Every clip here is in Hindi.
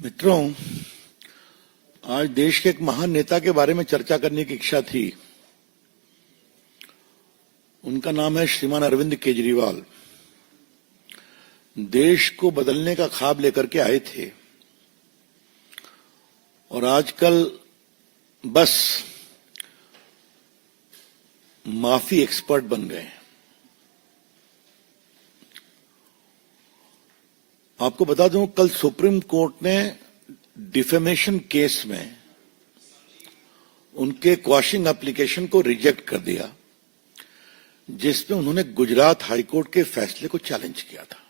मित्रों, आज देश के एक महान नेता के बारे में चर्चा करने की इच्छा थी। उनका नाम है श्रीमान अरविंद केजरीवाल। देश को बदलने का ख्वाब लेकर के आए थे और आजकल बस माफी एक्सपर्ट बन गए। आपको बता दूं, कल सुप्रीम कोर्ट ने डिफेमेशन केस में उनके क्वाशिंग एप्लीकेशन को रिजेक्ट कर दिया, जिसमें उन्होंने गुजरात हाईकोर्ट के फैसले को चैलेंज किया था।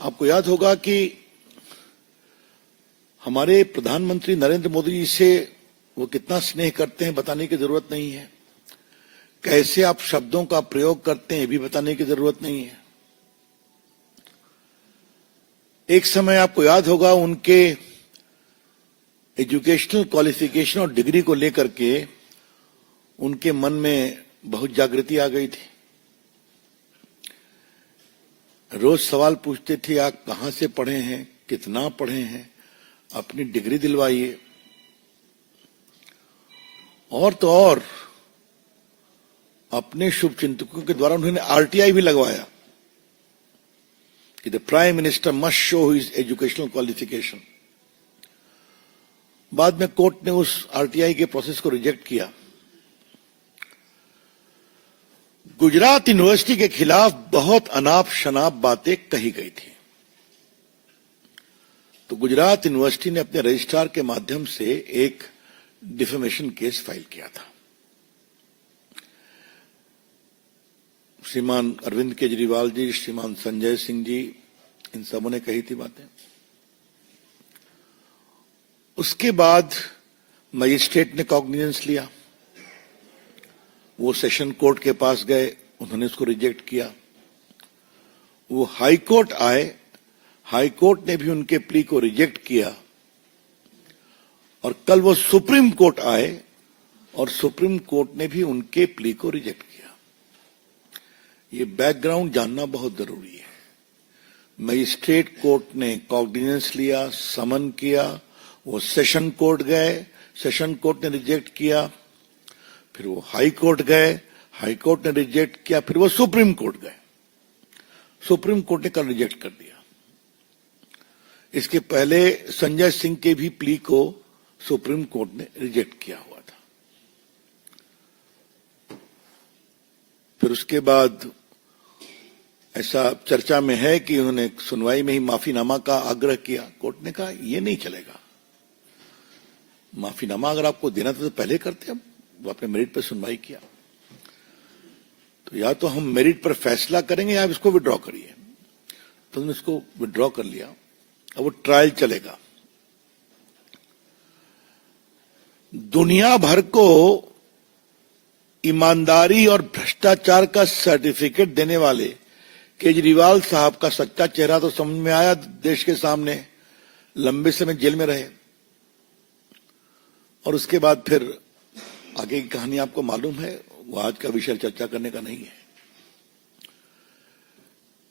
आपको याद होगा कि हमारे प्रधानमंत्री नरेंद्र मोदी जी से वो कितना स्नेह करते हैं, बताने की जरूरत नहीं है। कैसे आप शब्दों का प्रयोग करते हैं, ये भी बताने की जरूरत नहीं है। एक समय आपको याद होगा, उनके एजुकेशनल क्वालिफिकेशन और डिग्री को लेकर के उनके मन में बहुत जागृति आ गई थी। रोज सवाल पूछते थे, आप कहां से पढ़े हैं, कितना पढ़े हैं, अपनी डिग्री दिलवाइए। और तो और अपने शुभचिंतकों के द्वारा उन्होंने आरटीआई भी लगवाया कि the prime minister must show his educational qualification. बाद में कोर्ट ने उस आरटीआई के प्रोसेस को रिजेक्ट किया। गुजरात यूनिवर्सिटी के खिलाफ बहुत अनाप शनाप बातें कही गई थी, तो गुजरात यूनिवर्सिटी ने अपने रजिस्ट्रार के माध्यम से एक डिफेमेशन केस फाइल किया था। श्रीमान अरविंद केजरीवाल जी, श्रीमान संजय सिंह जी, इन सबों ने कही थी बातें। उसके बाद मजिस्ट्रेट ने कॉग्निजेंस लिया, वो सेशन कोर्ट के पास गए, उन्होंने उसको रिजेक्ट किया। वो हाई कोर्ट आए, हाई कोर्ट ने भी उनके प्ली को रिजेक्ट किया और कल वो सुप्रीम कोर्ट आए और सुप्रीम कोर्ट ने भी उनके प्ली को रिजेक्ट किया। ये बैकग्राउंड जानना बहुत जरूरी है। मजिस्ट्रेट कोर्ट ने कॉग्निजेंस लिया, समन किया, वो सेशन कोर्ट गए, सेशन कोर्ट ने रिजेक्ट किया, फिर वो हाई कोर्ट गए, हाई कोर्ट ने रिजेक्ट किया, फिर वो सुप्रीम कोर्ट गए, सुप्रीम कोर्ट ने कल रिजेक्ट कर दिया। इसके पहले संजय सिंह के भी प्ली को सुप्रीम कोर्ट ने रिजेक्ट किया हुआ था। फिर उसके बाद ऐसा चर्चा में है कि उन्होंने सुनवाई में ही माफीनामा का आग्रह किया। कोर्ट ने कहा ये नहीं चलेगा, माफीनामा अगर आपको देना था तो पहले करते। अब वो अपने मेरिट पर सुनवाई किया, तो या तो हम मेरिट पर फैसला करेंगे या आप इसको विड्रॉ करिए। तो उन्होंने इसको विड्रॉ कर लिया। अब वो ट्रायल चलेगा। दुनिया भर को ईमानदारी और भ्रष्टाचार का सर्टिफिकेट देने वाले केजरीवाल साहब का सच्चा चेहरा तो समझ में आया देश के सामने। लंबे समय जेल में रहे और उसके बाद फिर आगे की कहानी आपको मालूम है, वो आज का विषय चर्चा करने का नहीं है।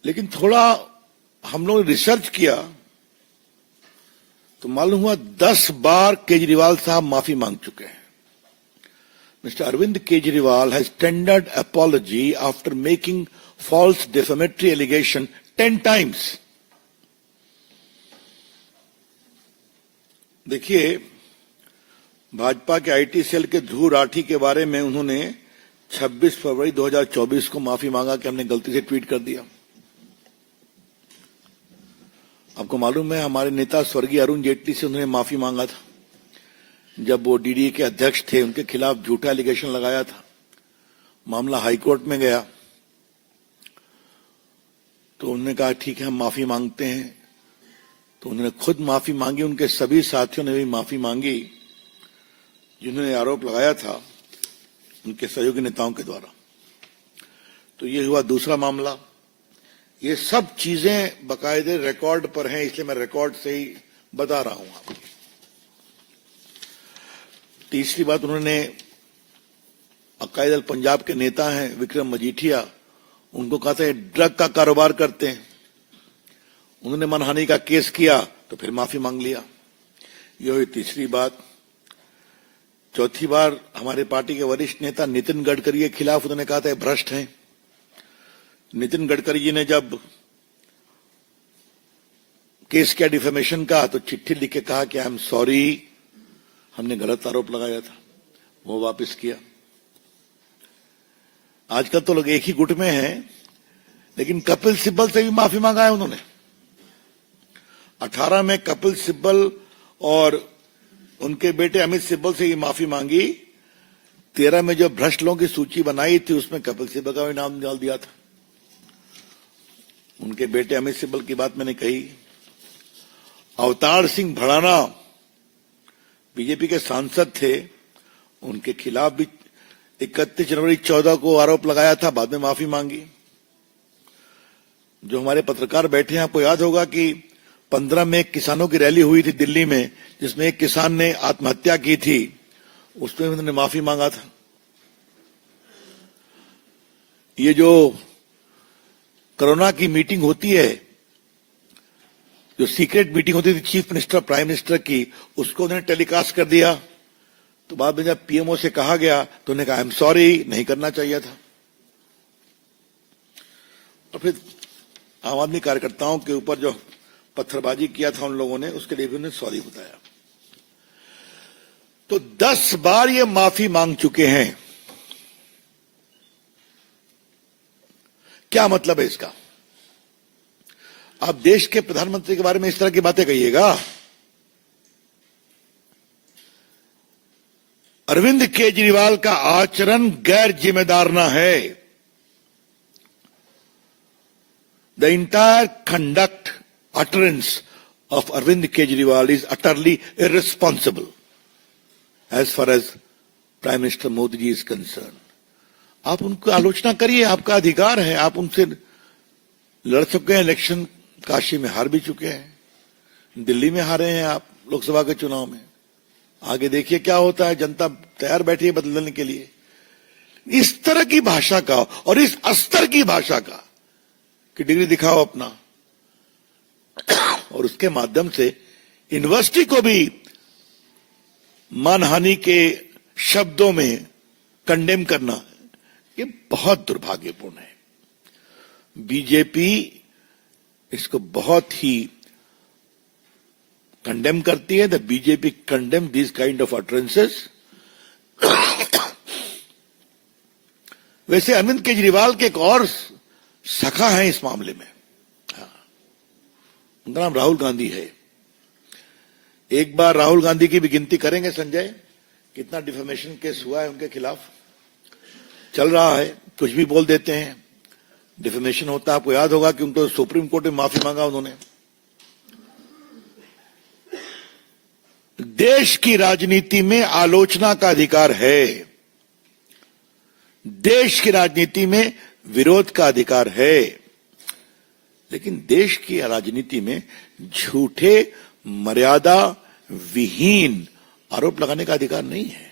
लेकिन थोड़ा हम लोग रिसर्च किया तो मालूम हुआ 10 बार केजरीवाल साहब माफी मांग चुके हैं। Mister Arvind Kejriwal has tendered apology after making false defamatory allegation 10 times. देखिए, भाजपा के आईटी सेल के ध्रुव राठी के बारे में उन्होंने 26 फरवरी 2024 को माफी मांगा कि हमने गलती से ट्वीट कर दिया। आपको मालूम है, हमारे नेता स्वर्गीय अरुण जेटली से उन्होंने माफी मांगा था जब वो डीडीए के अध्यक्ष थे। उनके खिलाफ झूठा एलिगेशन लगाया था, मामला हाईकोर्ट में गया, तो उन्होंने कहा ठीक है हम माफी मांगते हैं। तो उन्होंने खुद माफी मांगी, उनके सभी साथियों ने भी माफी मांगी जिन्होंने आरोप लगाया था उनके सहयोगी नेताओं के द्वारा। तो ये हुआ दूसरा मामला। ये सब चीजें बाकायदे रिकॉर्ड पर हैं, इसलिए मैं रिकॉर्ड से ही बता रहा हूं आपको। तीसरी बात, उन्होंने अकाली दल पंजाब के नेता हैं विक्रम मजीठिया, उनको कहा था ड्रग का कारोबार करते हैं। उन्होंने मानहानि का केस किया तो फिर माफी मांग लिया। ये हुई तीसरी बात। चौथी बार हमारे पार्टी के वरिष्ठ नेता नितिन गडकरी के खिलाफ उन्होंने कहा था भ्रष्ट हैं। नितिन गडकरी जी ने जब केस किया डिफेमेशन का तो चिट्ठी लिख के कहा कि आई एम सॉरी, हमने गलत आरोप लगाया था, वो वापस किया। आजकल तो लोग एक ही गुट में हैं, लेकिन कपिल सिब्बल से भी माफी मांगा है उन्होंने। 18 में कपिल सिब्बल और उनके बेटे अमित सिब्बल से ये माफी मांगी। 13 में जो भ्रष्ट लोगों की सूची बनाई थी उसमें कपिल सिब्बल का भी नाम डाल दिया था। उनके बेटे अमित सिब्बल की बात मैंने कही। अवतार सिंह भड़ाना बीजेपी के सांसद थे, उनके खिलाफ भी 31 जनवरी 14 को आरोप लगाया था, बाद में माफी मांगी। जो हमारे पत्रकार बैठे हैं, आपको याद होगा कि 15 में किसानों की रैली हुई थी दिल्ली में, जिसमें एक किसान ने आत्महत्या की थी, उसमें उन्होंने माफी मांगा था। ये जो कोरोना की मीटिंग होती है, जो सीक्रेट मीटिंग होती थी चीफ मिनिस्टर प्राइम मिनिस्टर की, उसको उन्होंने टेलीकास्ट कर दिया। तो बाद में जब पीएमओ से कहा गया तो उन्होंने कहा आई एम सॉरी, नहीं करना चाहिए था। और फिर आम आदमी कार्यकर्ताओं के ऊपर जो पत्थरबाजी किया था उन लोगों ने, उसके लिए भी उन्होंने सॉरी बताया। तो 10 बार ये माफी मांग चुके हैं। क्या मतलब है इसका? आप देश के प्रधानमंत्री के बारे में इस तरह की बातें कहिएगा? अरविंद केजरीवाल का आचरण गैर जिम्मेदार है। The entire conduct utterance of Arvind Kejriwal is utterly irresponsible as far as Prime Minister Modi ji is concerned. आप उनको आलोचना करिए, आपका अधिकार है, आप उनसे लड़ चुके हैं, इलेक्शन काशी में हार भी चुके हैं, दिल्ली में हारे हैं आप लोकसभा के चुनाव में। आगे देखिए क्या होता है, जनता तैयार बैठी है बदलने के लिए। इस तरह की भाषा का और इस स्तर की भाषा का कि डिग्री दिखाओ अपना, और उसके माध्यम से यूनिवर्सिटी को भी मानहानि के शब्दों में कंडेम करना, ये बहुत दुर्भाग्यपूर्ण है। बीजेपी इसको बहुत ही कंडेम करती है। The BJP condemn this kind of utterances. वैसे अरविंद केजरीवाल के एक और सखा है इस मामले में, उनका नाम राहुल गांधी है। एक बार राहुल गांधी की भी गिनती करेंगे संजय, कितना डिफेमेशन केस हुआ है उनके खिलाफ। चल रहा है, कुछ भी बोल देते हैं, डिफेमेशन होता है। आपको याद होगा कि उनको सुप्रीम कोर्ट में माफी मांगा उन्होंने। देश की राजनीति में आलोचना का अधिकार है, देश की राजनीति में विरोध का अधिकार है, लेकिन देश की राजनीति में झूठे मर्यादा विहीन आरोप लगाने का अधिकार नहीं है।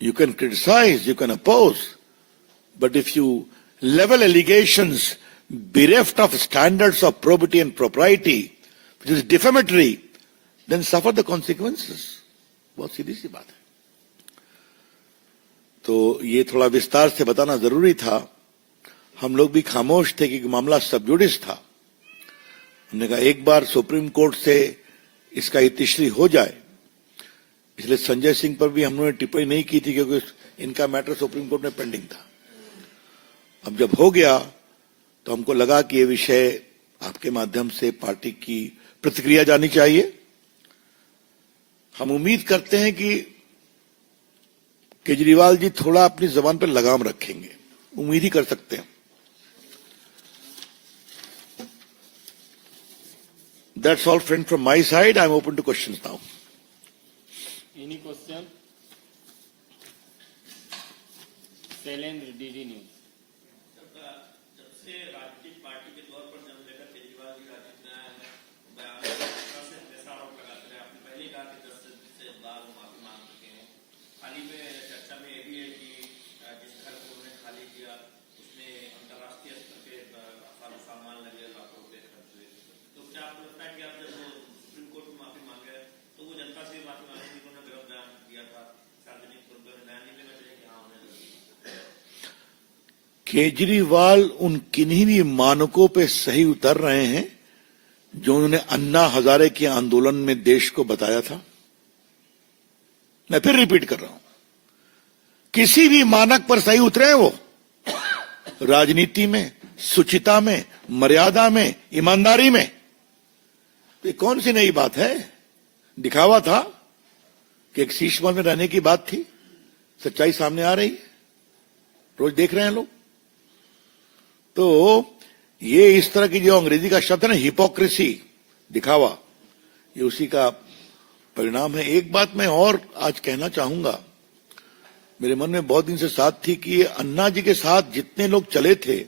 You can criticize, you can oppose, but if you level allegations bereft of standards of probity and propriety, which is defamatory, then suffer the consequences. बहुत सीधी सी बात है। तो ये थोड़ा विस्तार से बताना जरूरी था। हम लोग भी खामोश थे कि मामला सब जुडिस था। हमने कहा एक बार सुप्रीम कोर्ट से इसका इतिश्री हो जाए, इसलिए संजय सिंह पर भी हमने टिप्पणी नहीं की थी, क्योंकि इनका मैटर सुप्रीम कोर्ट में पेंडिंग था। अब जब हो गया तो हमको लगा कि ये विषय आपके माध्यम से पार्टी की प्रतिक्रिया जानी चाहिए। हम उम्मीद करते हैं कि केजरीवाल जी थोड़ा अपनी जबान पर लगाम रखेंगे, उम्मीद ही कर सकते हैं। That's all, friend, from my side. I'm open to questions now. Any question? Shailendra, DD news. जब से राजनीतिक पार्टी के तौर पर जब लेकर केजरीवाल जी राजनीति में आए हैं, बयान से हमेशा आरोप लगाते रहे। आपने पहले कहा कि 10 से बार वो माफी मांग चुके हैं। हाल ही में चर्चा में ये भी है कि जिस घर को उन्होंने खाली किया उसमें अंतर्राष्ट्रीय स्तर के साधु केजरीवाल उन किन्हीं भी मानकों पे सही उतर रहे हैं जो उन्होंने अन्ना हजारे के आंदोलन में देश को बताया था। मैं फिर रिपीट कर रहा हूं, किसी भी मानक पर सही उतरे हैं वो, राजनीति में, शुचिता में, मर्यादा में, ईमानदारी में। तो ये कौन सी नई बात है? दिखावा था कि एक शीश महल में रहने की बात थी, सच्चाई सामने आ रही है, रोज देख रहे हैं लोग। तो ये इस तरह की जो अंग्रेजी का शब्द है ना, हिपोक्रेसी, दिखावा, ये उसी का परिणाम है। एक बात मैं और आज कहना चाहूंगा, मेरे मन में बहुत दिन से साथ थी कि अन्ना जी के साथ जितने लोग चले थे,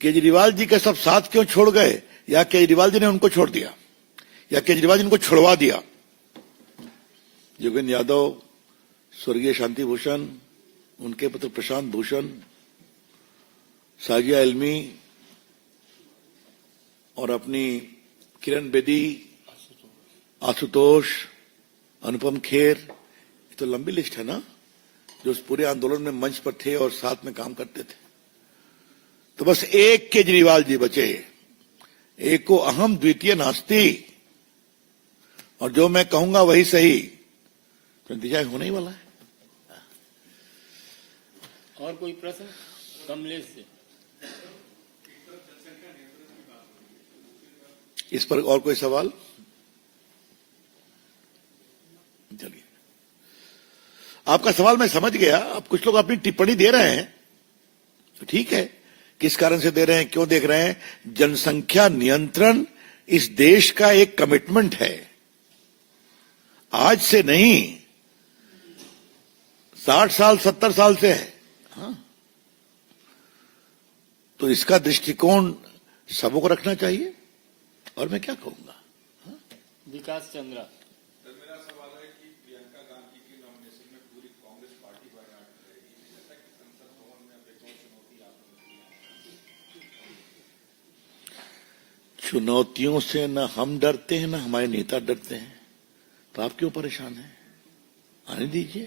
केजरीवाल जी के सब साथ क्यों छोड़ गए, या केजरीवाल जी ने उनको छोड़ दिया, या केजरीवाल जी ने उनको छुड़वा दिया। योगेंद्र यादव, स्वर्गीय शांति भूषण, उनके पुत्र प्रशांत भूषण, साजिया इल्मी और अपनी किरण बेदी, आशुतोष, अनुपम खेर, तो लंबी लिस्ट है ना, जो उस पूरे आंदोलन में मंच पर थे और साथ में काम करते थे। तो बस एक केजरीवाल जी बचे, एक को अहम द्वितीय नास्ति, और जो मैं कहूंगा वही सही, तो नतीजा होने ही वाला है। और कोई प्रश्न? कमलेश से। इस पर और कोई सवाल? चलिए, आपका सवाल मैं समझ गया। अब कुछ लोग अपनी टिप्पणी दे रहे हैं, तो ठीक है, किस कारण से दे रहे हैं, क्यों देख रहे हैं? जनसंख्या नियंत्रण इस देश का एक कमिटमेंट है, आज से नहीं, 60 साल 70 साल से है। हाँ? तो इसका दृष्टिकोण सबों को रखना चाहिए, और मैं क्या कहूंगा। विकास चंद्रा। मेरा सवाल है कि प्रियंका गांधी की नॉमिनेशन में पूरी कांग्रेस पार्टी बायकॉट करेगी, जैसा कि संसद भवन में अब एक और चुनौती आपने दी है। चुनौतियों से न हम डरते हैं, न हमारे नेता डरते हैं, तो आप क्यों परेशान हैं? आने दीजिए।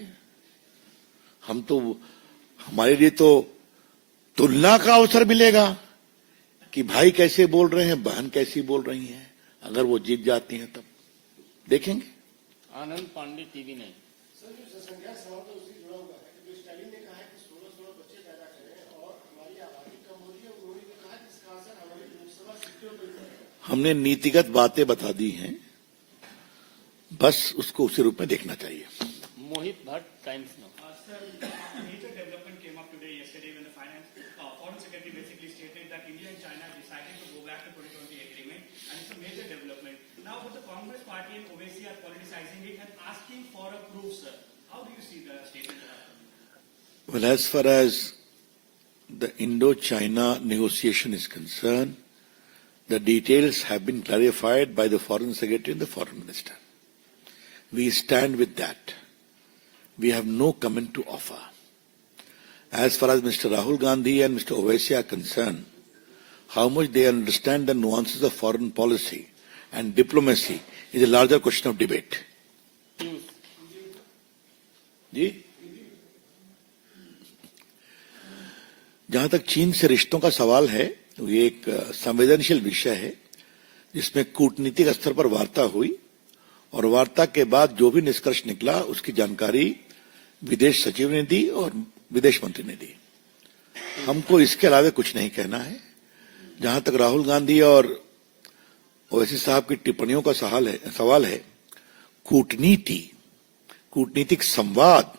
हम तो, हमारे लिए तो तुलना का अवसर मिलेगा कि भाई कैसे बोल रहे हैं, बहन कैसी बोल रही हैं। अगर वो जीत जाती हैं तब देखेंगे। आनंद पांडे, टीवी 9। सर, जो जनसंख्या सवाल तो उससे जुड़ा हुआ है कि स्टालिन ने कहा है कि 16 बच्चे पैदा करें और हमारी आबादी कम हो रही है। उन्होंने कहा कि इसका असर हमारी लोकसभा सीटों पर पड़ेगा। हमने नीतिगत बातें बता दी हैं, बस उसको उसी रूप में देखना चाहिए। Mohit Bhatt, Times Now. Sir, a major development came up today, yesterday, when the Foreign Secretary basically stated that India and China have decided to go back to 2020 agreement, and it's a major development. Now, but the Congress Party and OWC are politicizing it and asking for a proof, sir. How do you see the statement? Well, as far as the Indo-China negotiation is concerned, the details have been clarified by the Foreign Secretary and the Foreign Minister. We stand with that. We have no comment to offer. As far as Mr. Rahul Gandhi and Mr. Owaisi are concerned, how much they understand the nuances of foreign policy and diplomacy is a larger question of debate. जी, जहां तक चीन से रिश्तों का सवाल है, ये एक संवेदनशील विषय है जिसमें कूटनीतिक स्तर पर वार्ता हुई, और वार्ता के बाद जो भी निष्कर्ष निकला उसकी जानकारी विदेश सचिव ने दी और विदेश मंत्री ने दी। हमको इसके अलावा कुछ नहीं कहना है। जहां तक राहुल गांधी और ओवैसी साहब की टिप्पणियों का सवाल है, कूटनीतिक संवाद,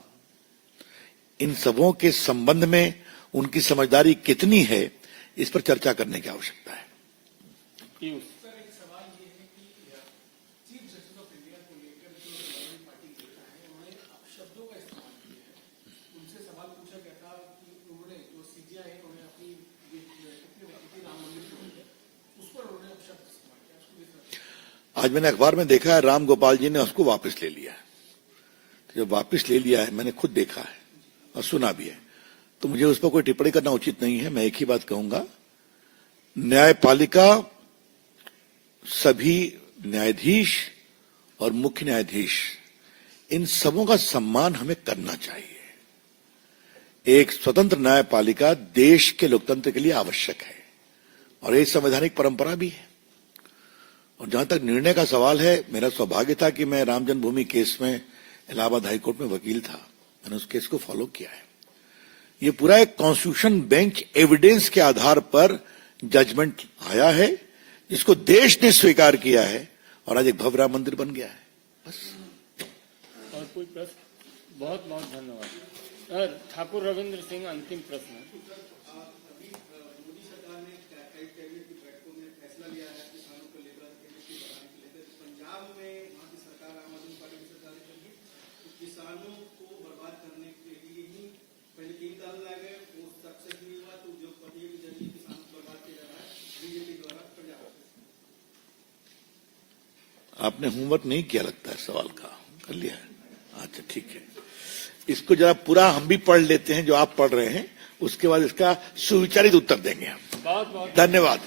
इन सबों के संबंध में उनकी समझदारी कितनी है, इस पर चर्चा करने की आवश्यकता है। पीयूष। सर, एक सवाल ये है कि चीफ जस्टिस ऑफ इंडिया को लेकर जो समाजवादी पार्टी के नेता है, उन्होंने शब्दों का इस्तेमाल किया है। उनसे सवाल पूछा गया था कि उन्होंने जो सीजीआई है, उन्होंने अपनी कितने व्यक्ति राम मंदिर को लेकर उस पर उन्होंने शब्द इस्तेमाल किया, उसको भी आज मैंने अखबार में देखा है, राम गोपाल जी ने उसको वापस ले लिया है। तो जब वापस ले लिया है, मैंने खुद देखा है और सुना भी है, तो मुझे उस पर कोई टिप्पणी करना उचित नहीं है। मैं एक ही बात कहूंगा, न्यायपालिका, सभी न्यायाधीश और मुख्य न्यायाधीश, इन सबों का सम्मान हमें करना चाहिए। एक स्वतंत्र न्यायपालिका देश के लोकतंत्र के लिए आवश्यक है और ये संवैधानिक परंपरा भी है। और जहां तक निर्णय का सवाल है, मेरा सौभाग्य था कि मैं राम जन्मभूमि केस में इलाहाबाद हाईकोर्ट में वकील था, मैंने उस केस को फॉलो किया है। ये पूरा एक कॉन्स्टिट्यूशन बेंच एविडेंस के आधार पर जजमेंट आया है, जिसको देश ने स्वीकार किया है और आज एक भव्य राम मंदिर बन गया है। बस। और कोई प्रश्न? बहुत बहुत धन्यवाद सर। ठाकुर रविंद्र सिंह, अंतिम प्रश्न। अभी मोदी सरकार ने कई कैबिनेट की बैठकों में फैसला लिया है किसानों को लेकर एमएसपी बढ़ाने को लेकर। पंजाब में वहाँ की सरकार, आम आदमी पार्टी की सरकार ने कही तो किसानों को बर्बाद करने के लिए ही पहले 3 कानून लाए गए, वो सक्सेस नहीं हुआ, तो उद्योगपति के जरिए किसानों को बर्बाद किया जा रहा है बीजेपी द्वारा पंजाब में। आपने होमवर्क नहीं किया लगता है, सवाल का कर लिया है। अच्छा ठीक है, इसको जरा पूरा हम भी पढ़ लेते हैं जो आप पढ़ रहे हैं, उसके बाद इसका सुविचारित उत्तर देंगे हम। बहुत बहुत धन्यवाद।